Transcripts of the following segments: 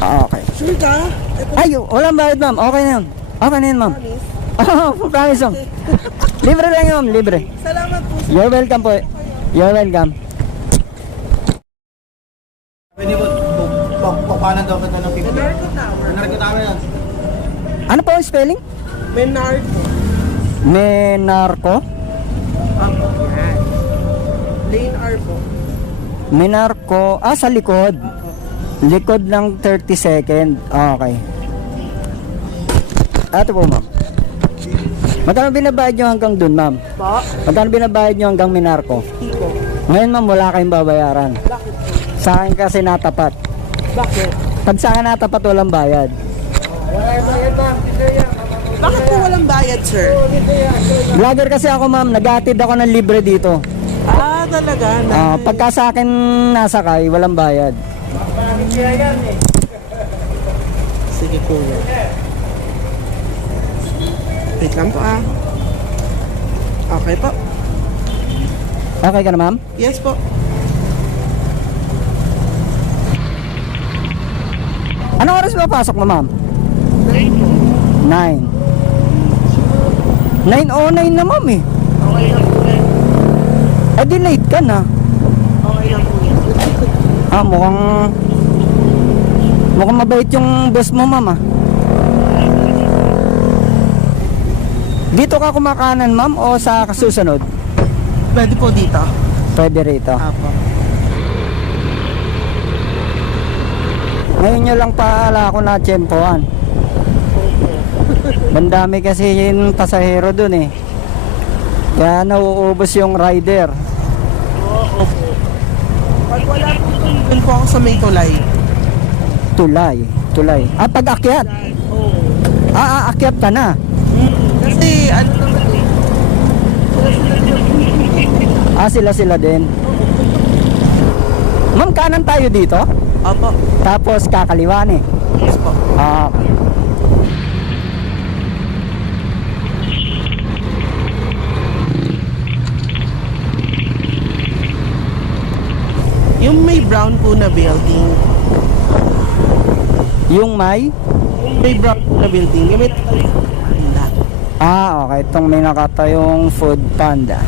Okay. Sure ka? Ay, walang bayad ma'am. Okay na yun. Okay na yun ma'am. Oh, promise ma'am. Libre lang yun ma'am, libre. Salamat po. You're welcome po. You're welcome. Pwede po, papanan daw kita ng 50. Menarco Tower. Menarco Tower yan. Ano po ang spelling? Menarco. Menarco? Apo. Yan. Lane R po. Menarco. Ah, sa likod. Likod ng 30 second. Okay. Ito po ma'am. Magkano binabayad nyo hanggang dun ma'am? Po? Magkano binabayad nyo hanggang Menarco? Tipo. Ngayon ma'am, wala kayong babayaran. Bakit po? Sa akin kasi natapat. Bakit? Pag sa akin natapat, walang bayad. Bakit po walang bayad, sir? Vlogger kasi ako ma'am, nag-aatid ako ng libre dito. Ah, talaga? Pagka sa akin nasakay, walang bayad. Sige po. Wait lang po ah. Okay po. Okay ka na ma'am? Yes po. Anong oras ba pasok mo ma'am? 9. 9:09 na ma'am eh. Okay lang po yan. Eh di late ka na. Okay lang po yan. Mukhang mabait yung boss mo ma'am ah. Dito ka kumakanan ma'am o sa kasusunod? Pwede po dito. Pwede rito. Apo. Ngayon nyo lang paala ako na tsempohan. Bandami kasi yung pasahero dun eh. Kaya nauubos yung rider. Oo po. Pag wala po dun po ako sa may tulay. Tulay. Ah, pag-akyat. Oo. Aakyat ka na. Kasi ano naman eh. Sila din. Ma'am, kanan tayo dito. Opo. Tapos kakaliwa eh. Yes po. Okay. Yung may brown po na building. Yung may? Yung may brown po na building. Yung may panda. Okay. Itong may nakatayong food panda.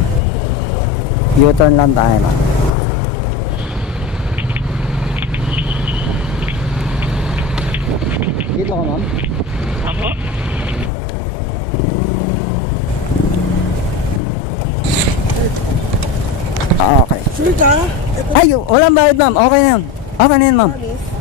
U-turn lang tayo ma'am. Dito ka ma'am? Opo. Okay. Sure ka? Ay, walang bayad ma'am. Okay na yun. Okay na yun ma'am. Promise?